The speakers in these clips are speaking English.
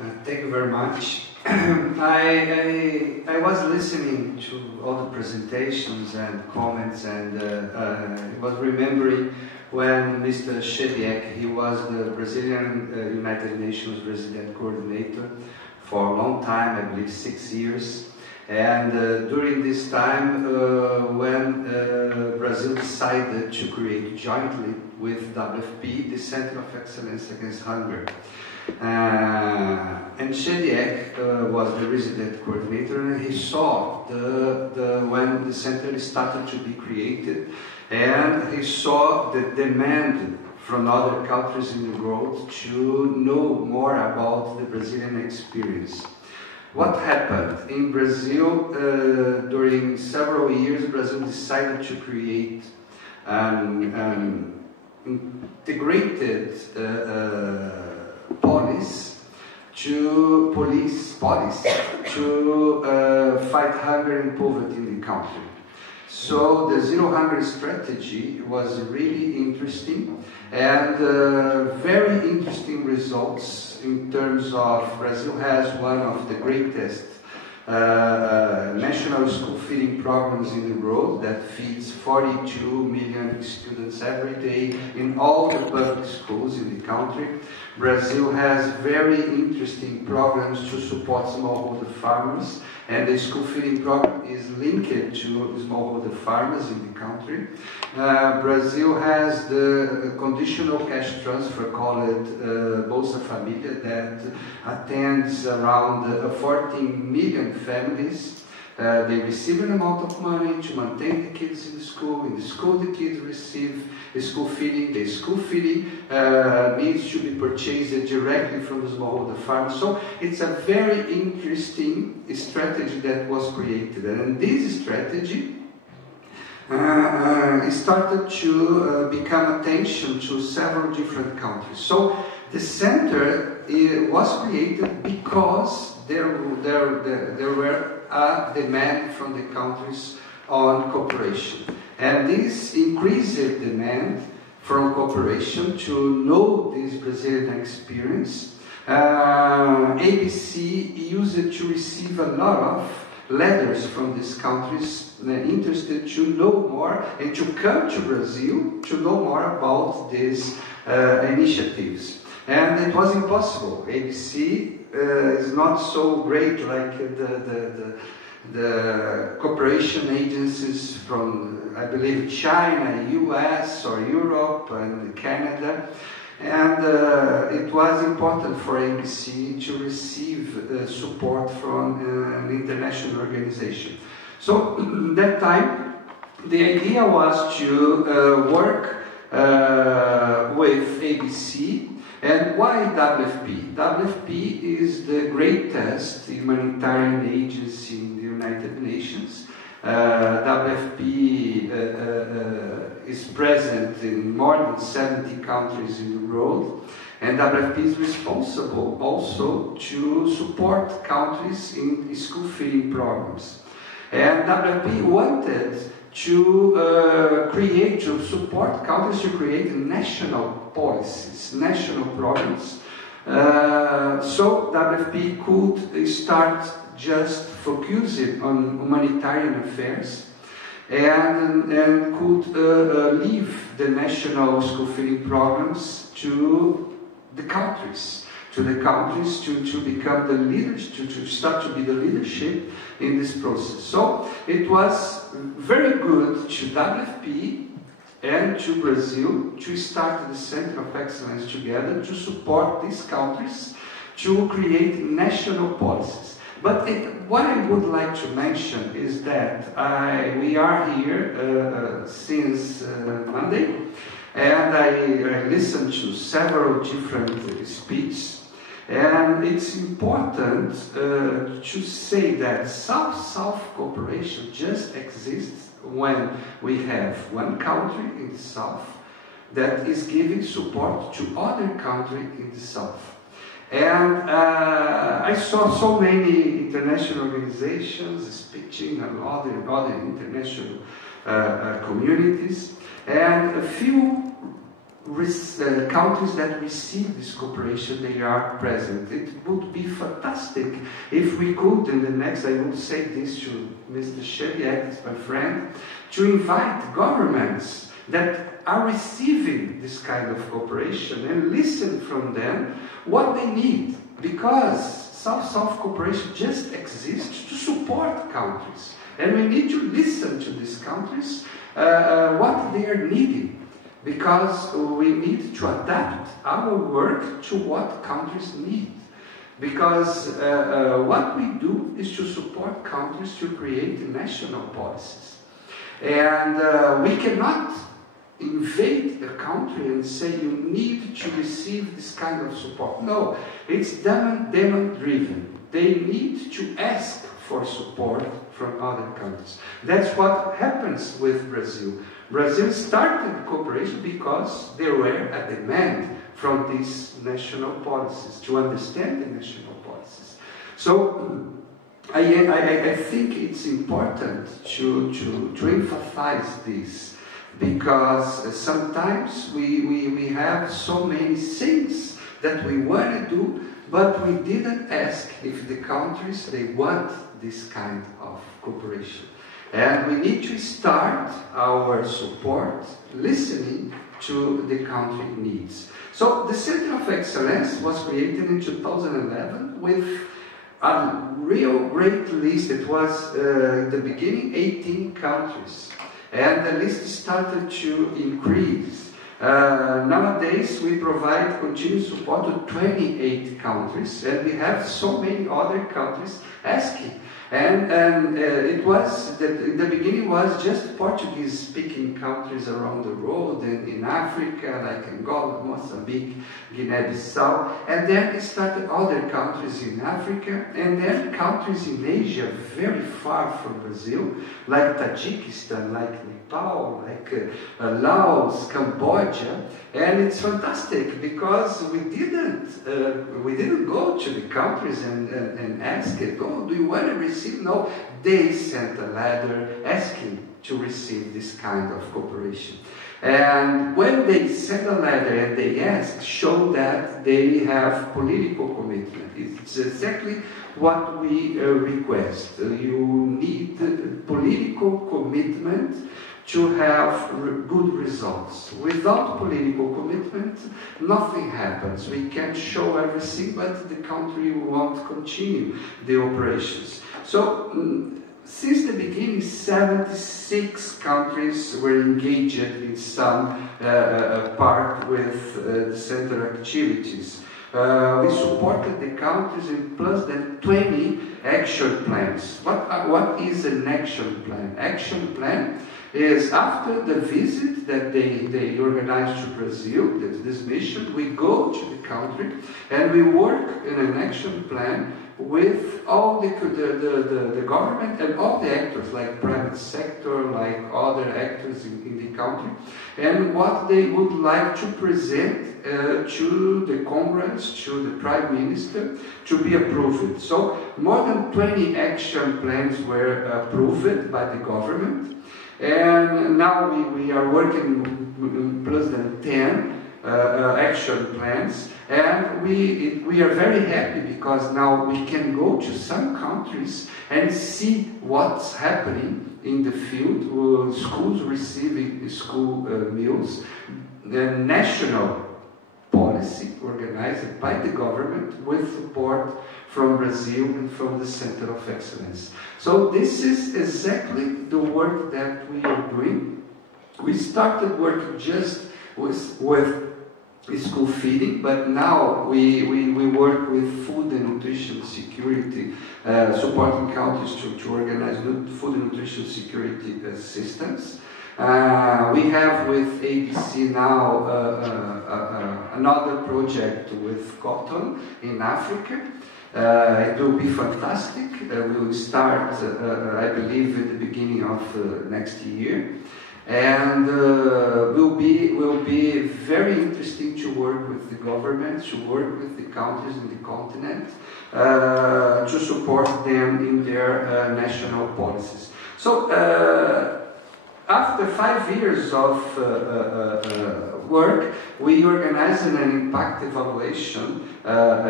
Thank you very much. I was listening to all the presentations and comments, and I was remembering when Mr. Shediek, he was the Brazilian United Nations resident coordinator for a long time, I believe 6 years. And during this time, when Brazil decided to create jointly with WFP the Center of Excellence Against Hunger. And Shediek was the resident coordinator, and he saw when the center started to be created, and he saw the demand from other countries in the world to know more about the Brazilian experience. What happened? In Brazil, during several years, Brazil decided to create an integrated policy to fight hunger and poverty in the country. So the Zero Hunger strategy was really interesting, and very interesting results in terms of Brazil has one of the greatest national school feeding programs in the world that feeds 42 million students every day in all the public schools in the country. Brazil has very interesting programs to support smallholder farmers, and the school feeding program is linked to smallholder farmers in the country. Brazil has the conditional cash transfer called Bolsa Família that attends around 14 million families. They receive an amount of money to maintain the kids in the school. In the school, the kids receive school feeding. The school feeding needs to be purchased directly from the smallholder farmers. So it's a very interesting strategy that was created. And this strategy started to become attention to several different countries. So the center was created because there were a demand from the countries on cooperation. And this increased demand from cooperation to know this Brazilian experience. ABC used it to receive a lot of letters from these countries interested to know more and to come to Brazil to know more about these initiatives. And it was impossible. ABC is not so great like the cooperation agencies from, I believe, China, US, or Europe, and Canada. And it was important for ABC to receive support from an international organization. So at that time, the idea was to work with ABC. And why WFP? WFP is the greatest humanitarian agency in the United Nations. WFP is present in more than 70 countries in the world, and WFP is responsible also to support countries in school feeding programs. And WFP wanted to support countries to create national policies, national programs. So WFP could start just focusing on humanitarian affairs and could leave the national school feeding programs to the countries. To become the leaders, to start to be the leadership in this process. So it was very good to WFP and to Brazil to start the Center of Excellence together to support these countries to create national policies. But what I would like to mention is that we are here since Monday, and I listened to several different speeches. And it's important to say that South-South cooperation just exists when we have one country in the South that is giving support to other countries in the South. And I saw so many international organizations speaking and other international communities, and a few countries that receive this cooperation, they are present. It would be fantastic if we could, in the next, I would say this to Mr. Cheviak, my friend, to invite governments that are receiving this kind of cooperation and listen from them what they need, because South-South cooperation just exists to support countries, and we need to listen to these countries what they are needing, because we need to adapt our work to what countries need. Because what we do is to support countries to create national policies. And we cannot invade a country and say you need to receive this kind of support. No, it's demand-driven. They need to ask for support from other countries. That's what happens with Brazil. Brazil started cooperation because there were a demand from these national policies, to understand the national policies. So I think it's important to emphasize this, because sometimes we have so many things that we want to do, but we didn't ask if the countries, they want this kind of cooperation. And we need to start our support listening to the country needs. So the Center of Excellence was created in 2011 with a real great list. It was, in the beginning, 18 countries. And the list started to increase. Nowadays, we provide continuous support to 28 countries, and we have so many other countries asking. And it was, in the beginning was just Portuguese-speaking countries around the world, and in Africa, like Angola, Mozambique, Guinea-Bissau, and then it started other countries in Africa, and then countries in Asia, very far from Brazil, like Tajikistan, like Nepal, like Laos, Cambodia, and it's fantastic because we didn't go to the countries and ask it, oh, do you want to receive? No, they sent a letter asking to receive this kind of cooperation. And when they send a letter and they ask, show that they have political commitment. It's exactly what we request. You need political commitment to have good results. Without political commitment, nothing happens. We can show everything, but the country won't continue the operations. So, since the beginning, 76 countries were engaged in some part with the center activities. We supported the countries in plus than 20 action plans. What is an action plan? Action plan is after the visit that they organized to Brazil, this mission, we go to the country and we work in an action plan with all the government and all the actors, like private sector, like other actors in the country, and what they would like to present to the Congress, to the Prime Minister, to be approved. So more than 20 action plans were approved by the government, and now we are working with plus than 10 action plans, and we are very happy because now we can go to some countries and see what's happening in the field, schools receiving school meals, the national policy organized by the government with support from Brazil and from the Center of Excellence. So this is exactly the work that we are doing. We started working just with school feeding, but now we work with food and nutrition security, supporting countries to organize food and nutrition security systems. We have with ABC now another project with cotton in Africa. It will be fantastic. We will start, I believe, at the beginning of next year. And will be very interesting to work with the government, to work with the countries in the continent, to support them in their national policies. So after 5 years of work, we organized an impact evaluation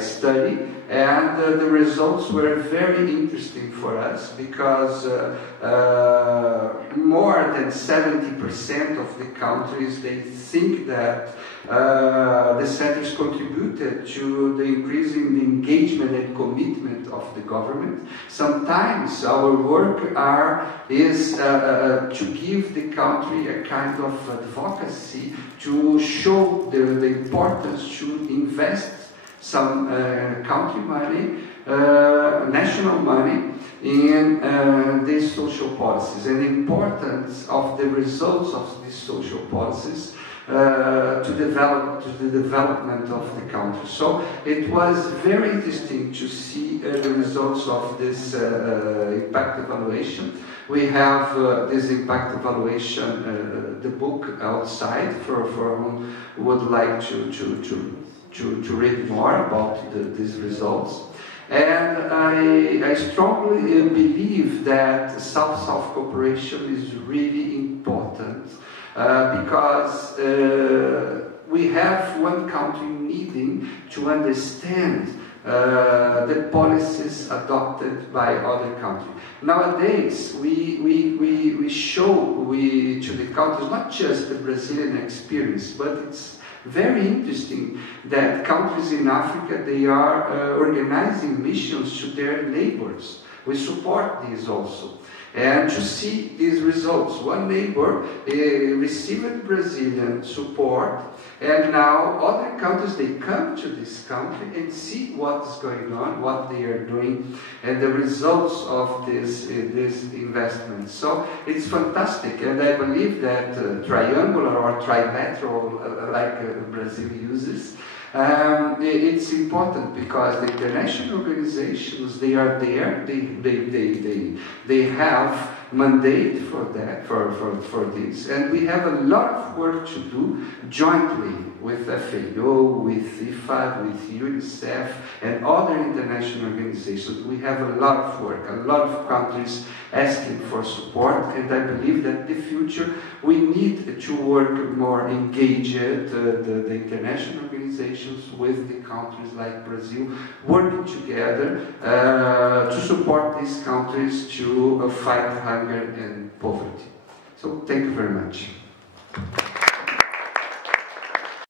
study, and the results were very interesting for us because more than 70% of the countries, they think that the centers contributed to the increase in the engagement and commitment of the government. Sometimes our work is to give the country a kind of advocacy to show the importance to invest some country money, national money, in these social policies, and the importance of the results of these social policies to the development of the country. So it was very interesting to see the results of this impact evaluation. We have this impact evaluation, the book outside for whom would like to read more about these results. And I strongly believe that South-South cooperation is really important because we have one country needing to understand the policies adopted by other countries. Nowadays, we show to the countries not just the Brazilian experience, but it's very interesting that countries in Africa, they are organizing missions to their neighbors. We support these also. And to see these results, one neighbor received Brazilian support, and now other countries, they come to this country and see what's going on, what they are doing, and the results of this investment. So it's fantastic, and I believe that triangular or trilateral, like Brazil uses, it's important because the international organizations, they are there, they have mandate for that, for this, and we have a lot of work to do jointly with FAO, with IFAD, with UNICEF, and other international organizations. We have a lot of work, a lot of countries asking for support, and I believe that in the future we need to work more engaged, the international organizations with the countries like Brazil, working together to support these countries to fight hunger and poverty. So thank you very much.